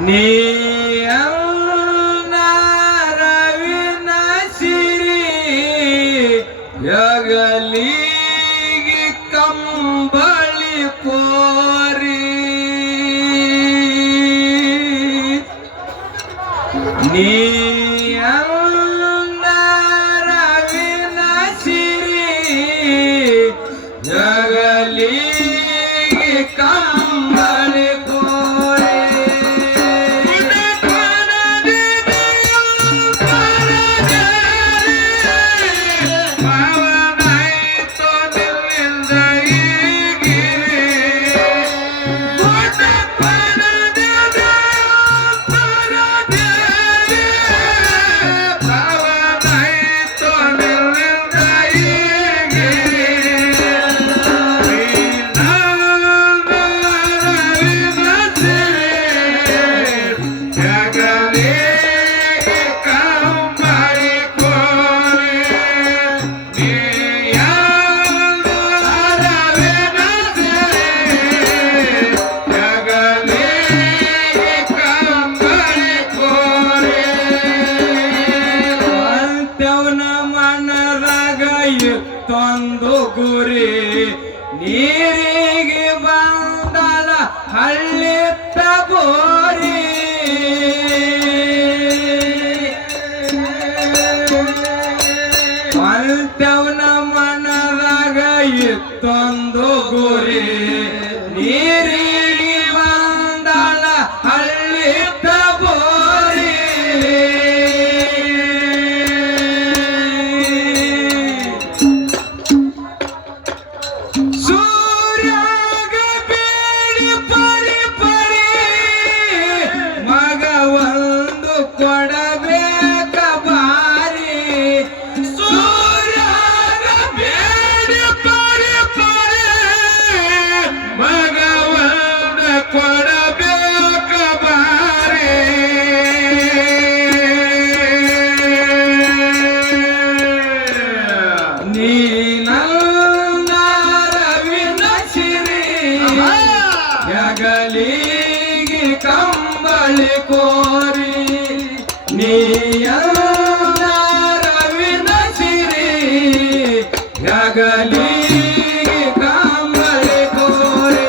ನೀ ರವಿನ ಸಿರಿ ಯಗಲಿಗೆ ಕಂಬಳಿ ಕೋರಿ ನೀ ರವಿನ ಸಿರಿ ಜಗಲಿಗೆ ಕಂಬಳಿ ತೊಂದು ಗುರಿ ನೀರಿಗೆ ಬಂದಳ ಹಳ್ಳಿತ್ತ ಬೋರಿ ಮಲ್ತವನ ಮನದಾಗ ಇತ್ತೊಂದು ಗುರಿ ನೀರಿಗೆ ಬಂದಳ ಹಳ್ಳಿತ್ತ ಬೋರಿ ಜಗಲಿಗೆ ಕಂಬಳಿ ಕೋರಿ ನೀಯ ರವಿನ ಸಿರಿ ಜಗಲಿಗೆ ಕಂಬಳಿ ಕೋರಿ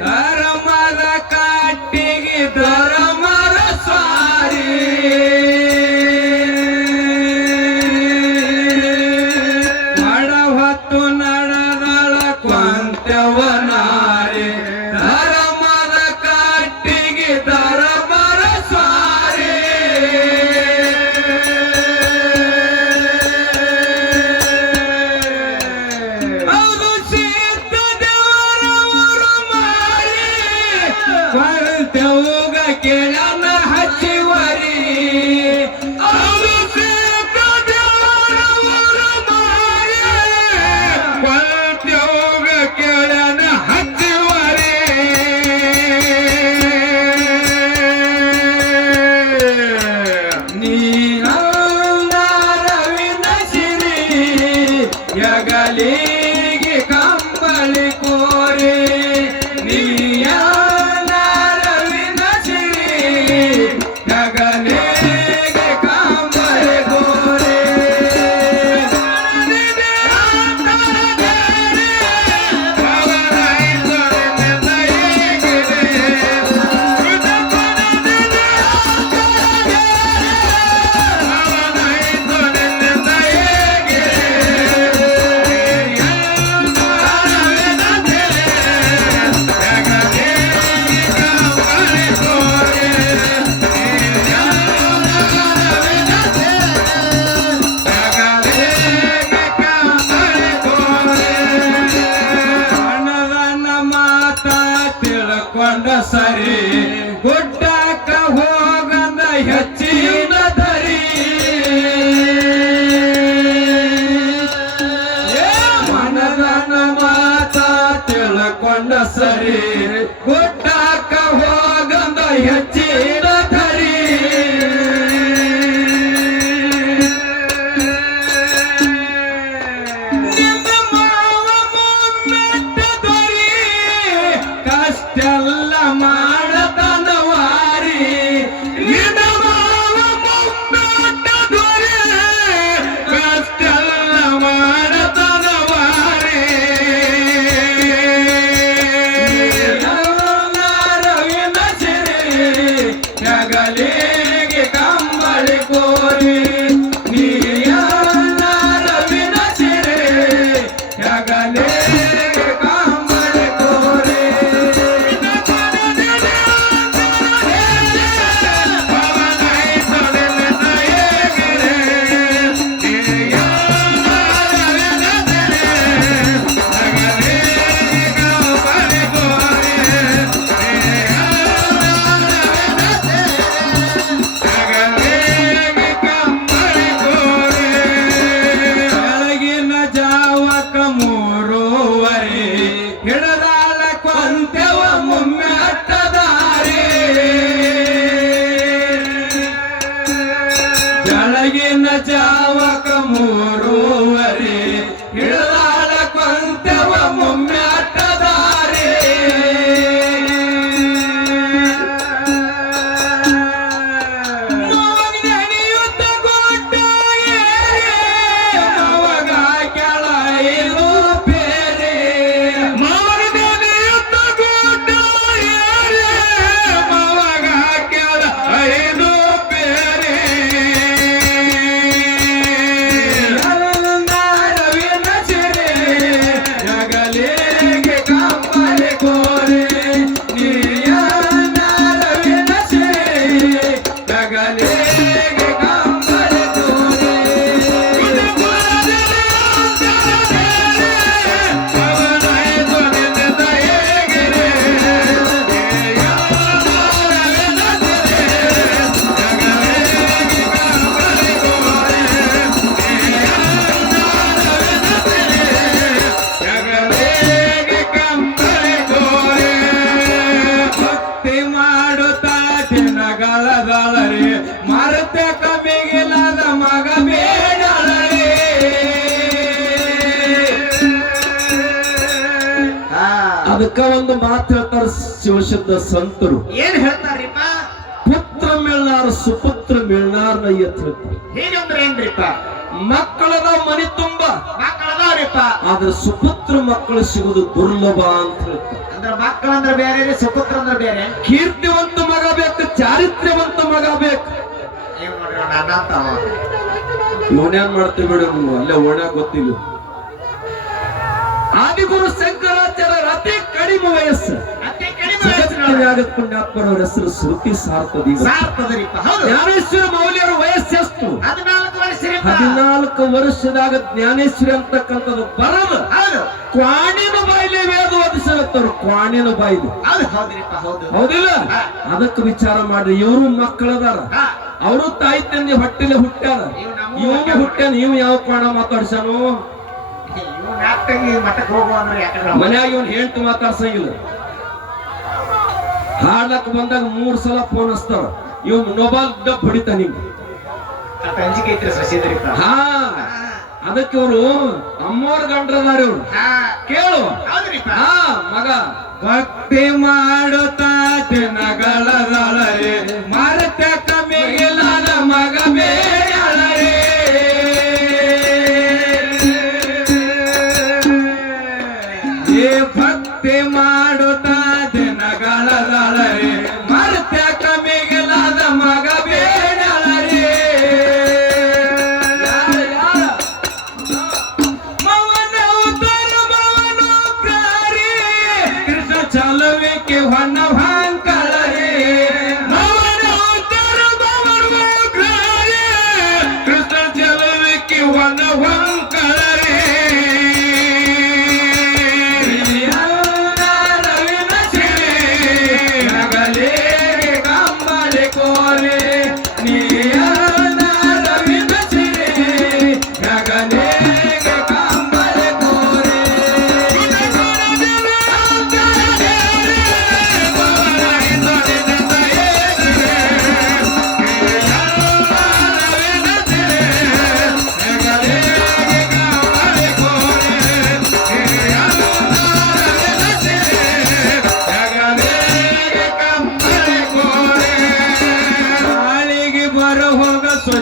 ಧರ್ಮದ ಕಾಟಿಗೆ ಧರ್ಮದ ಸ್ವಾರಿ ಮಡ ಹೊತ್ತು ನಡೆದಳ ಕೊಂತೆವನಾರಿ ಧರ್ಮದ ಕಾಟಿಗೆ ಧರ್ಮದ ಸ್ವಾರಿ ಕೊಂತೆವುಗ ಕೇಳನ ಹಚ್ಚಿವರಿ ಕೊಂತೆವುಗ ಕೇಳನ ಹಚ್ಚಿವರಿ ನೀನ ರವಿನ ಸಿರಿ ಯಗಲಿಗೆ ಕಂಬಳಿ ಕೋರಿ ನೀಯ ರವಿನ ಸಿರಿ ಸರಿ ಗುಡ್ಡಕ್ಕ ಹೋಗಂದ ಹೆಚ್ಚಿನ ದರಿ ಮನದನ ಮಾತ ತಿಳ್ಕೊಂಡ ಸರಿ ಗುಡ್ಡಕ್ಕ ಹೋಗಂದ ಹೆಚ್ಚಿನ ದರಿ ಕಷ್ಟೆಲ್ಲ ಮಾಡತನವಾರಿ ನಿನ್ನ ಮಾವ ಮುಮ್ಮೆಟ್ಟ ದೊರೆ ಕಷ್ಟೆಲ್ಲ ಮಾಡತನವಾರಿ ರವಿನ ಸಿರಿ ಜಗಲಿಗೆ ಕಂಬಳಿ ಕೋರಿ ನೀಯ ರವಿನ ಸಿರಿ ಜಗಲಿಗೆ ಕಂಬಳಿ ಕೋರಿ ಬೆಳಗಿನ ಜಾವಕ ಮೂರುವರೆ ಹಿಡದಾಳ ಕೊಂತೆವ ಮುಮ್ಮೆಟ್ಟದಾರಿ ಬೆಳಗಿನ ಜಾವಕ ಮೂರುವರೆ ಹಿಡದಾಳ ಕೊಂತೆವ ಮುಮ್ಮೆಟ್ಟದಾರಿ ನೆನೆಯುತ್ತ ಗೊಡ್ಡ ಏರಿ ಮವಗ ಕೆಳ ಇದು ಬೇರೆ ಮವನ ನೆನೆಯುತ್ತ ಗೊಡ್ಡ ಏರಿ ಮವಗ ಕೆಳ ಇದು ಬೇರೆ ರವಿನ ಸಿರಿ ಜಗಲಿಗೆ ಕಂಬಳಿ ಕೋರಿ ನೀಯ ರವಿನ ಸಿರಿ ಜಗಲಿಗೆ ಕಂಬಳಿ ಕೋರಿ ಜಗಲಿಗೆ ಕಂಬಳಿ ಕೋರಿ ಭಕ್ತಿ ಮಾಡುತ್ತಾ ದಿನಗಳದಳರಿ ಮರತೆ ಕಮ್ಮಿಗಿಲ್ಲದ ಮಗ ಬೇಡಳರಿ ಅದಕ್ಕ ಒಂದು ಮಾತು ಹೇಳ್ತಾರ ಶಿವಶುದ್ಧ ಸಂತರು ಏನ್ ಹೇಳ್ತಾರ್ರಿಪ್ಪ? ಪುತ್ರ ಮಿಳ್ನಾರ ಸುಪುತ್ರ ಮಿಳ್ನಾರ್ನ ಎತ್ತ ಹೇಳ್ತಾರೆ ಹೀಗಂದ್ರೆ ಏನ್ರಿಪ್ಪ? ಮಕ್ಕಳದ ಮನೆ ತುಂಬ ಮಕ್ಕಳದವ್ರಿಪ್ಪ. ಆದ್ರೆ ಸುಪುತ್ರ ಮಕ್ಕಳು ಸಿಗುದು ದುರ್ಲಭ ಅಂತ ಹೇಳ್ತಾರೆ ಅಂದ್ರ ಮಕ್ಕಳಂದ್ರ ಬೇರೆ ಸುಪುತ್ರ ಅಂದ್ರ ಬೇರೆ. ಕೀರ್ತಿವಂತ ಮಗ ಬೇಕು ಚಾರಿತ್ರ್ಯವಂತ ಮಗ ಬೇಕು ನೀವ್ ನೋಡ್ರಿ ಅವ್ನ ಅಣ್ಣ ಅಂತ ಅವ. ಇವನ್ಯಾನ್ ಮಾಡ್ತೀವಿ ಬಿಡು ನೀವು ಅಲ್ಲೇ ಓಣ್ಯಾಗ ಗೊತ್ತಿಲ್ಲ ಆದಿಗುರು ಶಂಕರಾಚಾರ್ಯರ ಅತಿ ಕಡಿಮೆ ವಯಸ್ಸು ಅತಿ ಕಡಿಮೆ ವಯಸ್ಸಿನೊಳಗೆ ಜಗತ್ತಿನಾಗ ಪುಣ್ಯಾತ್ಮರವರ ಹೆಸರು ಶ್ರುತಿ ಸಾರ್ತದ ಈಗ ಸಾರ್ತದರಿಪ್ಪ. ಹೌದು. ಜ್ಞಾನೇಶ್ವರ ಮೌಲ್ಯರ ವಯಸ್ಸು ಎಷ್ಟು 14 ವರ್ಷರಿಪ್ಪ. 14 ವರ್ಷದಾಗ ಜ್ಞಾನೇಶ್ವರಿ ಅಂತಕ್ಕಂಥದ್ದು ಬರದು ಹೌದು ಕ್ವಾಣಿನ ಬಾಯಿಲೆ ವೇದ ಓದಿಸಲತ್ತರು ಕ್ವಾಣಿನ ಬಾಯಿಲೆ ಹೌದು ಹೌದ್ರಿಪ್ಪ. ಹೌದು. ಹೌದಿಲ್ಲ ಹಾ. ಅದಕ್ಕೆ ವಿಚಾರ ಮಾಡ್ರಿ ಇವರು ಮಕ್ಕಳದಾರ ಹಾ. ಅವರು ತಾಯಿ ತಂದೆ ಹೊಟ್ಟೆಲೆ ಹುಟ್ಟ್ಯಾರ ಇವ್ ನಮ್ಮ ಇವನು ಹುಟ್ಟ್ಯಾನ ನೀವು ಯಾವ ಕ್ವಾಣ ಮಾತಾಡ್ಸಾನು ಇವ್ ನಾಲ್ಕಂಗಿ ಮಠಕ್ಕೆ ಹೋಗುವ ಅಂದ್ರೆ ಯಾಕಂದ್ರೆ ಮನ್ಯಾಗ ಇವನ್ ಹೇಳ್ತು ಮಾತಾಡ್ಸಂಗಿಲ್ಲ ಹಾಡ್ಲಕ್ ಬಂದಾಗ 3 ಸಲ ಫೋನ್ ಹಚ್ತಾರ ಇವ್ ಮೊಬೈಲ್ ಡಬ್ ಹೊಡಿತಾನ ಹಿಂಗ ಅಷ್ಟ ಅಂಜಿಕೆ ಐತ್ರಿ ಸಸಿದ್ರಿಪ್ಪ. ಹಾ ಅದಕ್ಕೆ ಇವರು ಅಮ್ಮೋರ್ ಗಂಡ್ರದಾರ ಇವ್ರು ಕೇಳು ಹೌದ್ರಿಪ್ಪ. ಹಾ ಮಗ ಭಕ್ತಿ ಮಾಡುತ್ತಾ ದಿನಗಳದಳರೆ ಮರತ ಕಮ್ಮಿಗಿಲ್ಲದ ಮಗ ಬೇಡಳರೆ ಏ ಭಕ್ತಿ ಮಾಡುತ್ತಾ ದಿನಗಳದಳರೆ ಮರತ ಕಮ್ಮಿಗಿಲ್ಲದ ಮಗ ಬೇಡಳರೆ ಚಲುವಿಕೆ ಹೊನ್ನ ಭಾಂಕಳ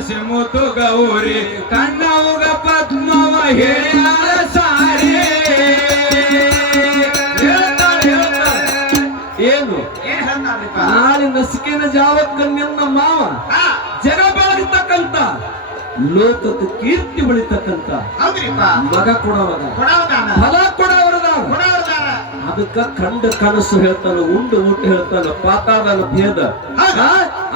ಸೊಸೆ ಮುದ್ದು ಗೌರಿ ಕಣ್ಣವುಗ ಪದ್ಮವ ಹೇಳ್ಯಾಳ ಸಾರಿ ಏನು ಏನ್ ಹೇಳ್ತಾನ್ರಿಪ್ಪ ನಾಳೆ ನಸಿಕಿನ ಜಾವಕ್ಕ ನಿನ್ನ ಮಾವ ಹಾ ಜಗ ಬೆಳಗತಕ್ಕಂತ ಲೋಕದ ಕೀರ್ತಿ ಬೆಳಿತಕ್ಕಂತ ಹೌದ್ರಿಪ್ಪ ಮಗ ಕೊಡವದ ಕೊಡವದಾನ ಫಲ ಕೊಡವರದಾನ ಕೊಡವದಾನ ಅದಕ್ಕ ಕಂಡ ಕನಸು ಹೇಳ್ತಾನ ಉಂಡು ಊಟ ಹೇಳ್ತಾನ ಪಾತಾಳನ ಭೇದ ಆ,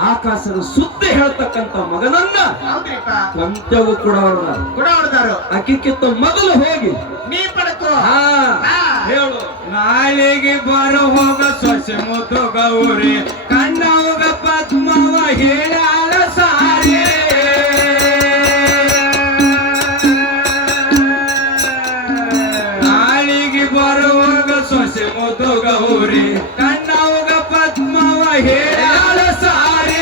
ಆಕಾಶದ ಸುದ್ದಿ ಹೇಳ್ತಕ್ಕಂತ ಮಗನನ್ನ ಹೌದ್ರಿಪ್ಪ ಕೊಂತೆವು ಕೊಡವರದ ಕೊಡವದಾರು ಅಕ್ಕಿಕ್ಕಿಂತ ಮೊದಲು ಹೋಗಿ ನೀ ಪಡಕೋ ಹಾ ಹಾ ಹೇಳು ನಾಳೆಗೆ ಬರ ಹೋಗ ಸೊಸೆ ಮುದ್ದು ಗೌರಿ ಕಣ್ಣವುಗ ಪದ್ಮವ ಹೇಳ್ಯಾಳ ಸಾರಿ ನಾಳಿಗೆ ಬರುವಾಗ ಸೊಸೆ ಮುದ್ದು ಗೌರಿ ಕಣ್ಣವುಗ ಪದ್ಮವ ಹೇಳ್ಯಾಳ ಸಾರಿ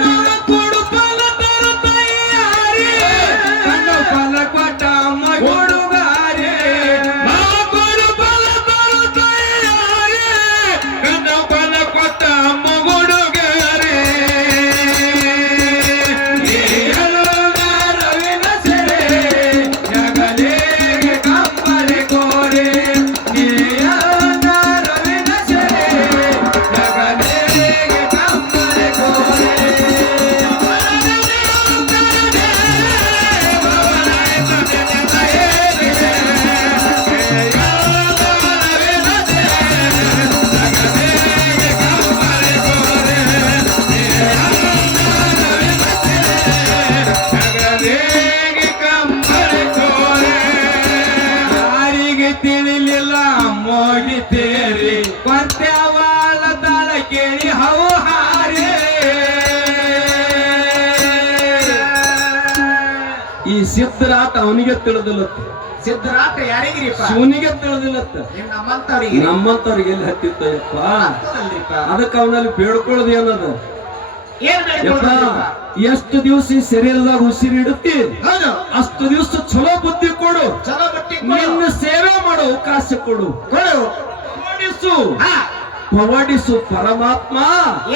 ಮಗ ಕೊಡು ಫಲ ತರ ತಯ್ಯಾರಿ ಕಣ್ಣು ಫಲ ಕೊಟ್ಟ ಮಗುಡುಗಾರಿ ಮಗ ಕೊಡು ಫಲ ತರ ತಯ್ಯಾರಿ ಕಣ್ಣು ಫಲ ಕೊಟ್ಟ ಮಗುಡುಗಾರಿ ರವಿನ ಸೆರೆ ಜಗಲೇಗೆ ಕಂಬರೆ ಕೋರೆ ರವಿನ ಸೆರೆ ಜಗಲೇಗೆ ಕಂಬರೆ ಕೋರೆ ಯಾರಿಗೆ ತಿಳಿಲಿಲ್ಲ ಮೋಗಿತೇರಿ ಕೊಂತ್ಯಾವಾಳ ತಾಳ ಕೇಳಿ ಹವು ಹಾರಿ ಈ ಸಿದ್ಧರಾಟ ಅವನಿಗೆ ತಿಳಿದಿಲ್ಲತ್ತ ಸಿದ್ಧರಾಟ ಯಾರಿಗಿರಿಪ್ಪ ಶಿವನಿಗೆ ತಿಳಿದಿಲ್ಲತ್ತ ನಿಮ್ ನಮ್ಮಂತವ್ರಿಗೆ ನಮ್ಮಂತವ್ರಿಗೆ ಎಲ್ಲಿ ಹತ್ತಿತ್ತಯ್ಯಪ್ಪ ಅಲ್ರಿಪ್ಪ ಅದಕ್ಕೆ ಅವನಲ್ಲಿ ಬೇಡ್ಕೊಳ್ಳೋದು ಏನದ ಏನ್ ಯಪ್ಪ ಬೇಡ್ಕೊಂಡ್ರಿಪ್ಪ? ಎಷ್ಟು ದಿವಸ ಈ ಶರೀರದಾಗ ಉಸಿರು ಇಡುತ್ತಿ ಹೌದು ಅಷ್ಟು ದಿವಸ ಚಲೋ ಬುದ್ಧಿ ಕೊಡು ಚಲೋ ಬಟ್ಟಿ ನಿನ್ನ ಸೇವೆ ಮಾಡೋ ಅವಕಾಶ ಕೊಡು ಕೊಡು ಪವಡಿಸು ಹಾ ಪವಡಿಸು ಪರಮಾತ್ಮ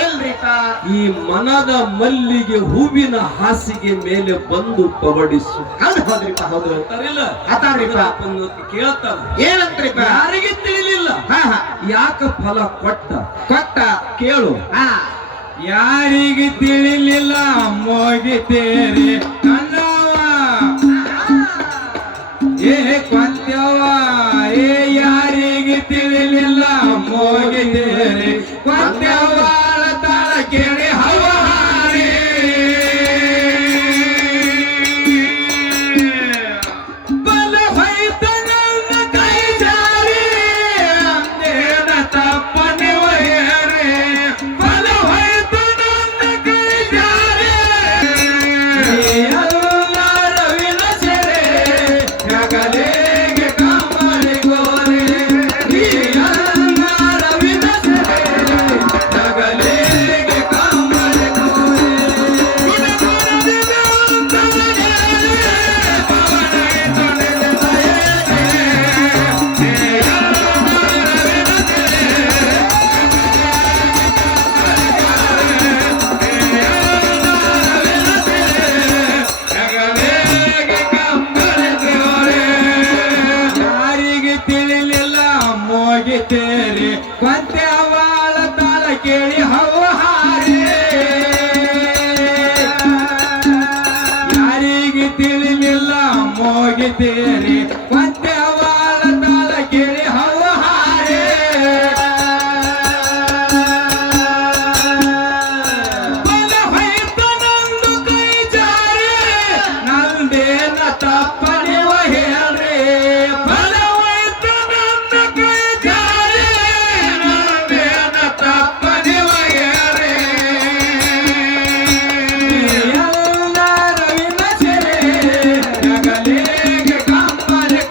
ಎಲ್ರಿಪ್ಪ ಈ ಮನದ ಮಲ್ಲಿಗೆ ಹೂವಿನ ಹಾಸಿಗೆ ಮೇಲೆ ಬಂದು ಪವಡಿಸು ಹೌದು ಹೌದ್ರಿಪ್ಪ ಹೌದು ಅಂತಾರಿಲ್ಲ ಆತಾಡ್ರಿಪ್ಪ ಕೇಳ್ತಾರ ಏನಂತ್ರಿಪ್ಪ ಯಾರಿಗೆ ತಿಳಿಲಿಲ್ಲ ಹಾ ಹಾ ಯಾಕ ಫಲ ಕೊಟ್ಟ ಕೊಟ್ಟ ಕೇಳು ಹಾ ಯಾರಿಗೆ ತಿಳಿಲಿಲ್ಲ ಮೋಗಿತೇರಿ ಕಣ್ಣವ ಏ ಕೊಂತ್ಯವ ಏ ಯಾರಿಗೆ ತಿಳಿಲಿಲ್ಲ ಮೋಗಿತೇರಿ ಕೊಂತ್ಯವಾಳ ತಾಳ ಕೇಳಿ ಹವ ಹಾರಿ ಬಲ ಹೋಯ್ತ ನನ್ನ ಕೈ ಜಾರಿ ಅಂದೇನ ತಪ್ಪ ನೀವು ಹೇರಿ ಬಲ ಹೋಯ್ತ ನನ್ನ ಕೈ ಜಾರಿ ಎಲ್ಲ ರವಿನ ಸೆರೆ ಜಗಲೇಗೆ ಕಂಬಳಿ ಗೋರೆ ಎಲ್ಲ ರವಿನ ಸೆರೆ ಜಗಲೇಗೆ ಕಂಬಳಿ ಗೋರೆ ಯಾರಿಗೆ ತಿಳಿಲಿಲ್ಲ ಮೋಗಿತೇರಿ ಕೊಂತ್ಯಾವಾಳ ತಾಳ ಕೇಳಿ ಹವ ಹಾರಿ ಯಾರಿಗೆ ತಿಳಿಲಿಲ್ಲ ಮೋಗಿತೇರಿ ಕೊಂತ್ಯಾವಾಳ ತಾಳ ಕೇಳಿ ಹವ ಹಾರಿ ಬಲ ಹೋಯ್ತ ನಂದು ಕೈ ಜಾರಿ ನಂದೇನ ತಪ್ಪ ನೀವು ಹೇಳ್ರಿ ಬಲ ಹೋಯ್ತ ನನ್ನ ಕೈ ಜಾರಿ ನಂದೇನ ತಪ್ಪ ನೀವು ಹೇಳ್ರಿ ಎಲ್ಲ ರವಿನ ಸೆರೆ ಜಗಲೇಗೆ ಕಂಬಳಿ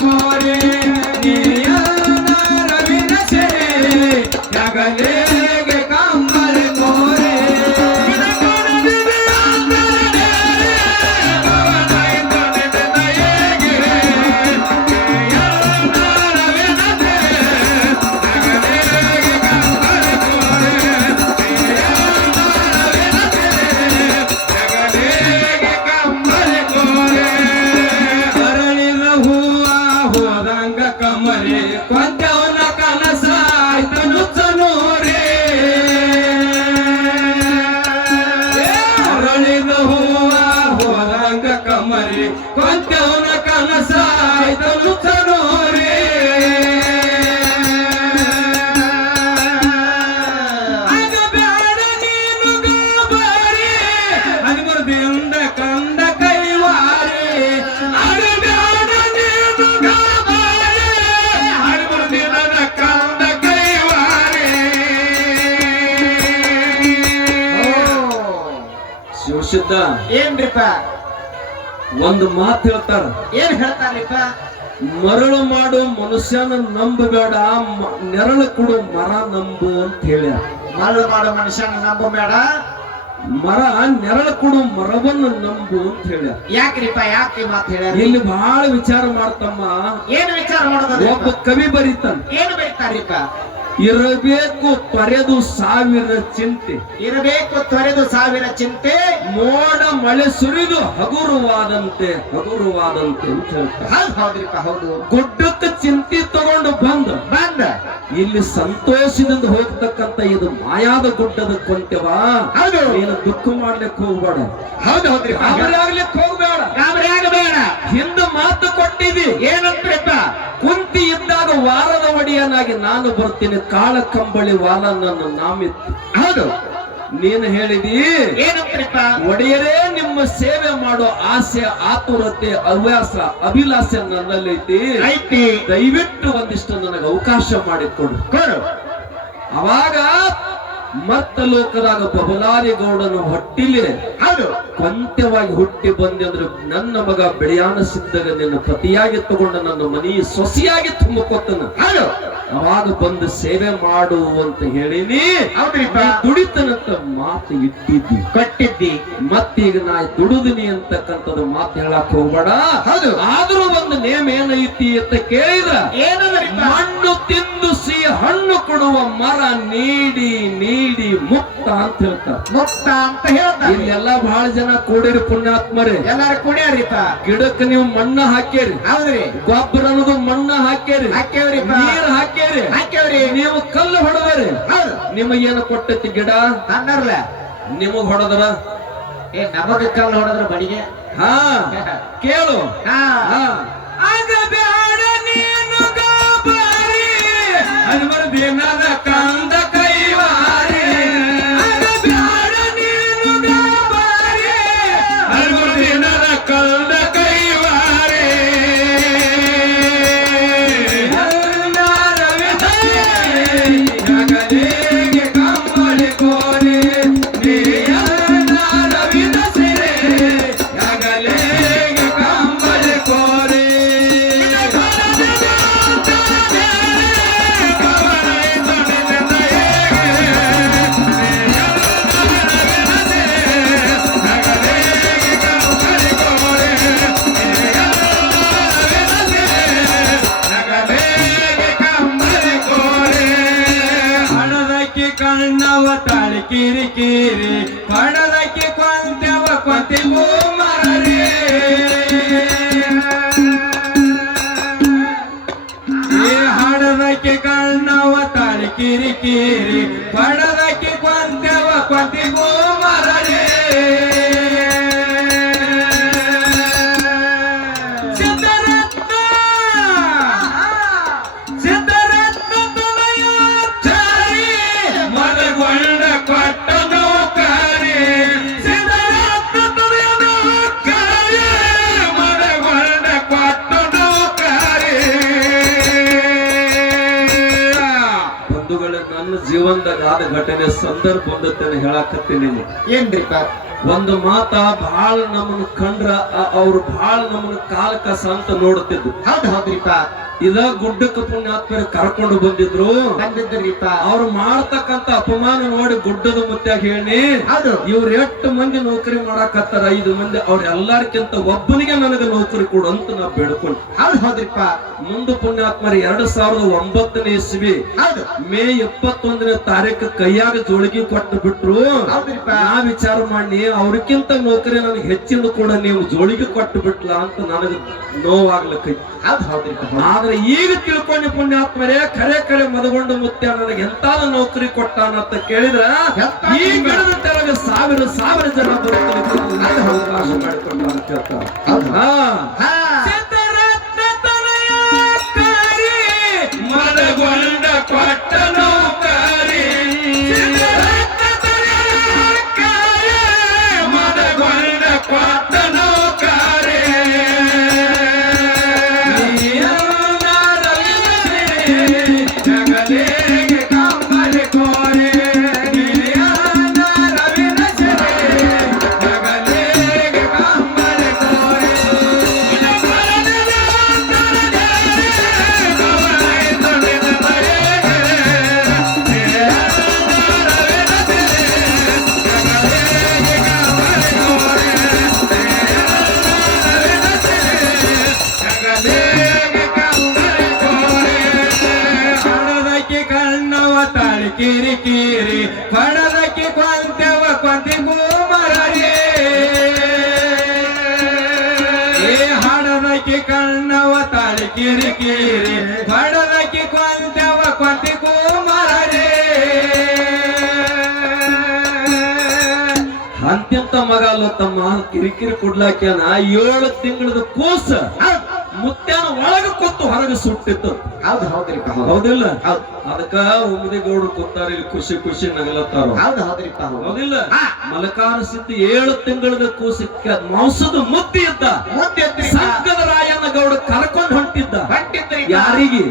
ಕೊಂಚವನ ಕನಸ ಆಯ್ತು ನುಚ್ಚನೂರೇ ಅರಳಿದ ಹೂವ ಹೋದಂಗ ಕಮರಿ ಕೊಂಚವನ ಕನಸ ಆಯ್ತು ನುಚ್ಚನೂರೇ ಆಗ ಬೇಡ ನೀನು ಗಾಬರಿ ಹನುಮರದಿಂದ ಕಂದ ಕೈವಾರಿ ಆಗ ಬೇಡ ನೀನು ಗಾಬರಿ ಹನುಮರದಿಂದ ಕಂದ ಕೈವಾರಿ ಶಿವಸಿದ್ಧ ಏನ್ರಿಪ್ಪ ಒಂದು ಮಾತು ಹೇಳ್ತಾರ, ಏನ್ ಹೇಳ್ತಾರಿಪ್ಪ? ಮರಳು ಮಾಡೋ ಮನುಷ್ಯನ ನಂಬಬೇಡ, ನೆರಳು ಕೊಡು ಮರ ನಂಬು ಅಂತ ಹೇಳ್ಯಾರ. ಮರಳು ಮಾಡೋ ಮನುಷ್ಯನ ನಂಬಬೇಡ, ಮರ ನೆರಳು ಕೊಡು ಮರವನ್ನು ನಂಬು ಅಂತ ಹೇಳ್ಯಾರ. ಯಾಕ್ರಿಪ್ಪ ಯಾಕೆ ಮಾತು ಹೇಳ್ಯಾರ? ಇಲ್ಲಿ ಬಹಳ ವಿಚಾರ ಮಾಡ್ತಮ್ಮ. ಏನ್ ವಿಚಾರ ಮಾಡೋದು? ಒಬ್ಬ ಕವಿ ಬರೀತಾನ, ಏನು ಬರೀತಾರಿಪ್ಪ? ಇರಬೇಕು ತೊರೆದು ಸಾವಿರ ಚಿಂತೆ, ಇರಬೇಕು ತೊರೆದು ಸಾವಿರ ಚಿಂತೆ, ಮೋಡ ಮಳೆ ಸುರಿದು ಹಗುರವಾದಂತೆ ಹಗುರವಾದಂತೆ ಅಂತ ಹೇಳ್ತಾರೆ. ಹೌದ್ರಿಪ್ಪ ಹೌದು. ಗುಡ್ಡಕ್ಕೆ ಚಿಂತೆ ತಗೊಂಡು ಬಂದ ಇಲ್ಲಿ ಸಂತೋಷದಿಂದ ಹೋಗ್ತಕ್ಕಂತ ಇದು ಮಾಯಾದ ಗುಡ್ಡದ ಕೊಂತೆವ. ಹೌದು. ನೀನು ದುಃಖ ಮಾಡ್ಲಿಕ್ಕೆ ಹೋಗ್ಬೇಡ, ಹೌದು ಹೌದ್ರಿ. ಗಾಬರಿ ಆಗ್ಲಿಕ್ಕೆ ಹೋಗ್ಬೇಡ, ಗಾಬರಿ ಆಗಬೇಡ. ಹಿಂದ ಮಾತು ಕೊಟ್ಟಿದಿ ಏನಂತ್ರಿಪ್ಪ? ಕುಂತಿ ಇದ್ದಾಗ ವಾರದ ಒಡೆಯನಾಗಿ ನಾನು ಬರ್ತೀನಿ, ಕಾಳ ಕಂಬಳಿ ವಾಲ ನನ್ನ ನಾಮಿತ್ತು. ಹೌದು. ನೀನು ಹೇಳಿದಿ ಏನಂತ್ರಿಪ್ಪ? ಒಡೆಯರೇ ನಿಮ್ಮ ಸೇವೆ ಮಾಡೋ ಆಸೆ ಆತುರತೆ ಹವ್ಯಾಸ ಅಭಿಲಾಷೆ ನನ್ನಲ್ಲೈತಿ, ಐತಿ. ದಯವಿಟ್ಟು ಒಂದಿಷ್ಟು ನನಗೆ ಅವಕಾಶ ಮಾಡಿಕೊಡು. ಕೊಡು. ಅವಾಗ ಮತ್ತ ಲೋಕದಾಗ ಬಬಲಾರಿ ಗೌಡನ ಹೊಟ್ಟಿಲೆ ಹೌದು. ಕೊಂತ್ಯವಾಗಿ ಹುಟ್ಟಿ ಬಂದೆ ಅಂದ್ರೆ ನನ್ನ ಮಗ ಬೆಳೆಯಾನ ಸಿದ್ದಾಗ ನಿನ್ನ ಪತಿಯಾಗಿ ತಗೊಂಡ ನನ್ನ ಮನಿ ಸೊಸೆಯಾಗಿ ತುಂಬಿಕೊತ್ತನ. ಹೌದು. ಅವಾಗ ಬಂದು ಸೇವೆ ಮಾಡು ಅಂತ ಹೇಳಿನಿ. ಹೌದ್ರಿಪ್ಪ. ನೀ ದುಡಿತನಂತ ಮಾತು ಇಟ್ಟಿದ್ದಿ, ಕೊಟ್ಟಿದ್ದಿ. ಮತ್ತೀಗ ನಾ ದುಡಿದಿನಿ ಅಂತಕ್ಕಂಥದ್ದು ಮಾತು ಹೇಳಕ್ ಹೋಗ್ಬೇಡ. ಹೌದು. ಆದ್ರೂ ಒಂದು ನೇಮ ಏನೈತಿ ಅಂತ ಕೇಳಿದ್ರ, ಏನಂದ್ರಿಪ್ಪ? ಮಣ್ಣು ತಿಂದು ಸಿಹಿ ಹಣ್ಣು ಕೊಡುವ ಮರ ನೀಡಿ ನೀಡಿ ಮುಕ್ತ ಅಂತ ಹೇಳ್ತಾರ. ಮುಕ್ತ ಅಂತ ಹೇಳ್ತಾರೆ. ಇಲ್ಲೆಲ್ಲ ಬಹಳ ಜನ ಕೂಡಿರಿ ಪುಣ್ಯಾತ್ಮರೇ. ಎಲ್ಲಾರು ಕುಡಿಯಾರಿಪ್ಪ. ಗಿಡಕ್ಕೆ ನೀವು ಮಣ್ಣ ಹಾಕ್ಯಾರಿ, ಹೌದ್ರಿ. ಗೊಬ್ಬರ ಅನ್ನೋದು ಮಣ್ಣ ಹಾಕ್ಯಾರಿ, ಹಾಕ್ಯವ್ರಿಪ್ಪ. ನೀರ್ ಹಾಕ್ಯಾರಿ, ಹಾಕ್ಯವ್ರಿ. ನೀವು ಕಲ್ಲು ಹೊಡೆದ್ರಿ. ಹೌದು. ನಿಮಗೇನು ಕೊಟ್ಟೈತಿ ಗಿಡ? ಅನ್ನರ್ಲ. ನಿಮಗ್ ಹೊಡೆದ್ರ ನಮಗ ಕಲ್ಲು ಹೊಡೆದ್ರ ಬಡಿಗೆ. ಹಾ ಕೇಳು. ಹಾ. ಆಗ ಬೇಡ ನೀನು ಗಾಬರಿ ಹನುಮರ ದಿನದ ಕಂದ ಕೈವಾರಿ ಆಗ ಬೇಡ ನೀನು ಗಾಬರಿ ಹನುಮರ ದಿನದ ಕಂದ ಕೈವಾರಿ ಜಗದೇಗೆ ಕಂಬಳಿ ಕೋರಿ ರವಿದ ಸಿರೆ ಜಗಲೇಗೆ ಕಂಬಳಿ ಕೋರಿ ಹಣದಕ್ಕೆ ಕಣ್ಣವ ತಾಳಿ ಕಿರಿ ಕಿರಿ ಪಣದಕ್ಕೆ ಕೊಂತೆವ ಕೊಂತಿಗೂ ಮರರಿ ಈ ಹಣದಕ್ಕೆ ಕಣ್ಣವ ತಾಳಿ ಕಿರಿ ಕಿರಿ ಪಣದಕ್ಕೆ ಕೊಂತೆವ ಕೊಂತಿಗೂ ಮರರಿ ಜೀವನದಾಗ ಆದ ಘಟನೆ ಸಂದರ್ಭ ಬಂದತ್ತೇನೆ ಹೇಳಕತ್ತೀನಿ. ಏನ್ರಿಪ್ಪ? ಒಂದು ಮಾತ ಬಹಳ ನಮ್ಮನ್ನ ಕಂಡ್ರ ಅವ್ರು ಬಹಳ ನಮ್ಮನ್ನ ಕಾಲ ಕಸ ಅಂತ ನೋಡುತ್ತಿದ್ದು. ಹೌದು ಹೌದ್ರಿಪ್ಪ. ಇದ ಗುಡ್ಡಕ್ಕೆ ಪುಣ್ಯಾತ್ಮರ ಕರ್ಕೊಂಡು ಬಂದಿದ್ರು. ಬಂದಿದ್ರಿಪ್ಪ. ಅವ್ರು ಮಾಡ್ತಕ್ಕಂತ ಅಪಮಾನ ನೋಡಿ ಗುಡ್ಡದ ಮುತ್ಯಾಗ ಹೇಳಿ, ಹೌದು. ಇವ್ರು 8 ಮಂದಿ ನೌಕರಿ ಮಾಡಾಕತ್ತಾರ, 5 ಮಂದಿ ಅವ್ರ ಎಲ್ಲಾರ್ಕಿಂತ ಒಬ್ಬನಿಗೆ ನನಗೆ ನೌಕರಿ ಕೊಡು ಅಂತ ನಾ ಬೇಡ್ಕೊಂಡೆ. ಹೌದು ಹೌದ್ರಿಪ್ಪ. ಮುಂದೆ ಪುಣ್ಯಾತ್ಮರ 2009ನೇ ಇಸ್ವಿ ಹೌದು. ಮೇ 21ನೇ ತಾರೀಕು ಕೈಯಾಗ ಜೋಳಿಗೆ ಕೊಟ್ಟು ಬಿಟ್ರು. ಹೌದ್ರಿಪ್ಪ. ನಾ ವಿಚಾರ ಮಾಡಿ ಅವ್ರಕ್ಕಿಂತ ನೌಕರಿ ನನಗೆ ಹೆಚ್ಚಿನ ಕೂಡ ನೀವು ಜೋಳಿಗೆ ಕೊಟ್ಟು ಬಿಟ್ಲ ಅಂತ ನನಗೆ ನೋವಾಗ್ಲಕ್ಕೈತಿ. ಹೌದು ಹೌದ್ರಿಪ್ಪ. ಆದ ಆದ್ರೆ ಈಗ ತಿಳ್ಕೊಂಡಿ ಪುಣ್ಯಾತ್ಮರೇ, ಖರೆ ಖರೆ ಮದಗೊಂಡು ಮುತ್ಯ ನನಗೆ ಎಂತಾದ ನೌಕರಿ ಕೊಟ್ಟಾನಂತ ಕೇಳಿದ್ರ ಈ ಗಿಡದ ತೆಳಗೆ ಸಾವಿರ ಸಾವಿರ ಜನ ಬರುತ್ತಾರೆ ಅವಕಾಶ ಮಾಡಿಕೊಂಡ ಅಂತ ಹೇಳ್ತಾರೆ. ಮದಗೊಂಡ ಕೊಟ್ಟ ನೌಕರಿ, ಮದಗೊಂಡ ಕೊಟ್ಟ ನೌಕರಿ, ಜಗದೇಗೆ ಕಂಬಳಿ ಕೋರೆ, ರವಿನ ಸೆರೆ, ಜಗದೇಗೆ ಕಂಬಳಿ ಕೋರೆ, ಹಣದಕ್ಕೆ ಕಣ್ಣವ ತಾಳಿ ಕಿರಿ ಕಿರಿ, ಪಡದಕ್ಕೆ ಕೊಂತೆವ ಕೊಂತಿಗೂ ಮರಳಿ, ಹಣದಕ್ಕೆ ಕಣ್ಣವ ತಾಳಿ ಕಿರಿ ಕಿರಿ, ಪಡದಕ್ಕೆ ಕೊಂತೆವ ಕೊಂತಿಗೂ ಮರಳಿ. ಅಂತ್ಯಂತ ಮಗ ಅಲ್ಲ ತಮ್ಮ, ಕಿರಿಕಿರಿ ಕೊಡ್ಲಾಕ್ಯಾನ 7 ತಿಂಗಳದ ಕೂಸ ಮುತ್ಯಾನ ಒಳಗ ಕೂತು ಹೊರಗೆ ಸುಟ್ಟಿತ್ತು. ಹೌದು ಹೌದ್ರಿಪ್ಪ, ಹೌದಿಲ್ಲ? ಹೌದು ಅದಕ್ಕ ಉಮ್ಮದಿಗೌಡರು ಕೂತಾರ ಇಲ್ಲಿ ಖುಷಿ ಖುಷಿ ನಗಲತ್ತಾರ. ಹೌದು ಹೌದ್ರಿಪ್ಪ, ಹೌದಿಲ್ಲ? ಮಲಕಾರ ಸಿದ್ಧ 7 ತಿಂಗಳದ ಕೂಸಕ್ಕೆ ಮಾಂಸದ ಮುದ್ದೆ ಇದ್ದ. ಸಂಕದ ರಾಯನ ಗೌಡ ಕರ್ಕೊಂಡು ಹೊಂಟಿದ್ದ. ಯಾರಿಗೆ?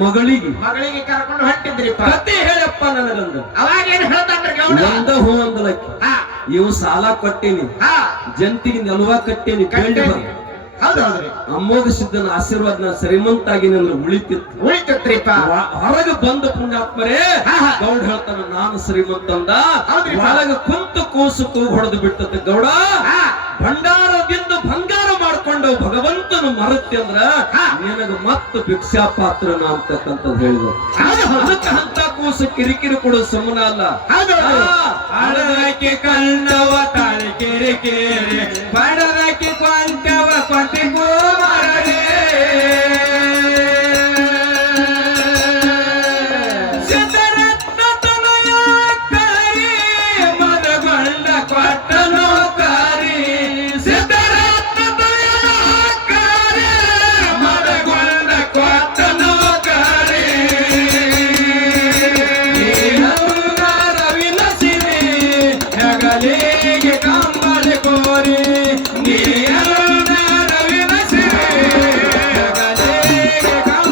ಮಗಳಿಗೆ. ಮಗಳಿಗೆ ಕರ್ಕೊಂಡು ಹೊಂಟಿದ್ರಿಪ್ಪ. ಕತೆ ಹೇಳಪ್ಪ ನನಗಂದ. ಅವಾಗ ಏನ್ ಹೇಳ್ತಾನ್ರಿ ಗೌಡ? ಒಂದ ಹೂ ಅಂದಲಕ್ಕೆ ಇವು ಸಾಲ ಕೊಟ್ಟೇನಿ, ಜಂತಿಗೆ ನೆಲುವ ಕಟ್ಟೇನಿ, ಕೇಳಿ ಹೌದು ಹೌದ್ರಿ. ಅಮ್ಮೋಗ ಸಿದ್ಧನ ಆಶೀರ್ವಾದ ನಾನು ಶ್ರೀಮಂತಾಗಿ ನನ್ನ ಉಳಿತತ್ರಿಪ್ಪ. ಹೊರಗೆ ಬಂದ ಪುಣ್ಯಾತ್ಮರೇ ಗೌಡ ಹೇಳ್ತಾನ ನಾನು ಶ್ರೀಮಂತ ಅಂದ. ಒಳಗ ಕುಂತು ಕೂಸು ಕೂಗು ಹೊಡೆದು ಬಿಟ್ಟದ ಗೌಡ. ಭಂಡಾರದಿಂದ ಬಂಗಾರ ಮಾಡ್ಕೊಂಡು ಭಗವಂತನ ಮರತ್ತಿ ಅಂದ್ರ ನಿನಗ ಮತ್ತ ಭಿಕ್ಷಾ ಪಾತ್ರನ ಅಂತಕ್ಕಂಥದ್ದು ಹೇಳಿದ್ರು. ಅದಕ್ಕೆ ಅಂತ ಕೂಸು ಕಿರಿಕಿರಿ ಕೊಡೋ ಸಮನ ಅಲ್ಲ. ಹಣದಕ್ಕೆ ಕಣ್ಣವ ತಾಳಿ ಕಿರಿ ಕಿರಿ, ಪಡದಕ್ಕೆ ಕೊಂತೆವ ಕೊಂತಿಗೂ ಮರಳಿ, ಸಿದ್ಧರತ್ನ ತನಯ ಕರಿ, ಮದಗೊಂಡ ಕೊಟ್ಟ ನೌಕರಿ, ಸಿದ್ಧರತ್ನ ತನಯ ಕರಿ, ಮದಗೊಂಡ ಕೊಟ್ಟ ನೌಕರಿ, ರವಿನ ಸಿರಿ, ಹೆಗಲಿಗೆ ಕಂಬಳಿ ಕೋರಿ, ರವಿನ ಸಿರಿ, ಹೆಗಲಿಗೆ ಕಂಬಳಿ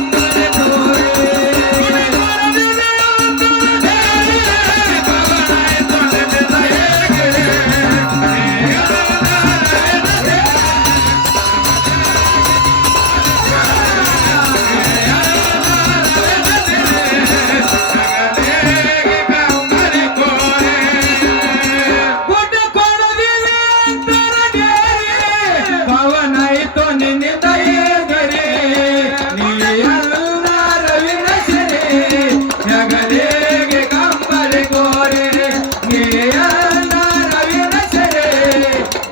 ಕೋರಿ, ಗುಡ್ಡ ಕೊಡದಿಲ್ಲ ಅಂತರಗೇರಿ, ಪವನಾಯಿತು ನಿನ್ನಿಂದ ಏಗರಿ, ನೀಯಲ್ಲ ರವಿನ ಸಿರಿ, ಹೆಗಲಿಗೆ ಕಂಬಳಿ ಕೋರಿ, ನೀಯಲ್ಲ ರವಿನ ಸಿರಿ,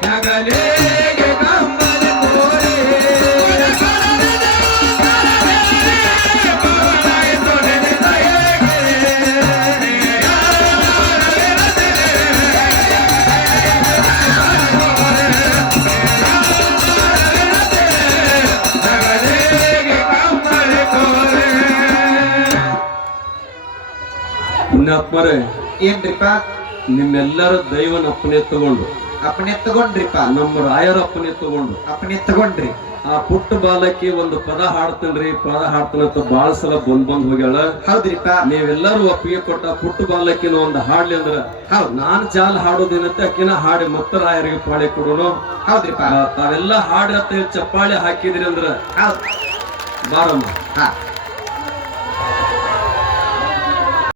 ಹೆಗಲಿಗೆ ಕಂಬಳಿ ಕೋರಿ, ಪವನಾಯಿತು ನಿನ್ನಿಂದ ಹೆಗಲಿಗೆ ಕಂಬಳಿ ಕೋರಿ. ಪುಣ್ಯಾತ್ಮರೇ, ಏನ್ರಿಪ್ಪ? ನಿಮ್ಮೆಲ್ಲರ ದೈವನ ಅಪ್ಪನೆ ತಗೊಂಡು, ಅಪ್ಪನೆ ತಗೊಂಡ್ರಿಪ್ಪ, ನಮ್ಮ ರಾಯರ ಅಪ್ಪನೆ ತಗೊಂಡು ಅಪ್ಪನೆ ತಗೊಂಡ್ರಿ. ಆ ಪುಟ್ಟ ಬಾಲಕಿ ಒಂದು ಪದ ಹಾಡ್ತೇನ್ರಿ, ಪದ ಹಾಡ್ತಾನಂತ ಬಾಳ ಸಲ ಬಂದ್ ಹೋಗ್ಯಾಳ. ಹೌದ್ರಿಪ್ಪ, ನೀವೆಲ್ಲರೂ ಒಪ್ಪಿಗೆ ಕೊಟ್ಟ ಪುಟ್ಟ ಬಾಲಕಿನ ಒಂದು ಹಾಡ್ಲಿ ಅಂದ್ರ ಹೌದ್ ನಾನ್ ಜಾಲ್ ಹಾಡೋದೇನಂತೆ ಅಕ್ಕಿನ ಹಾಡಿ ಮತ್ತ ರಾಯರಿಗೆ ಪಾಳೆ ಕೊಡೋನು. ಹೌದ್ರಿಪ್ಪ, ತಾವೆಲ್ಲ ಹಾಡಿ ಅಂತ ಹೇಳಿ ಚಪ್ಪಾಳೆ ಹಾಕಿದ್ರಿ ಅಂದ್ರ ಹೌದ್ ಬಾರಮ್ಮ. ಹಾ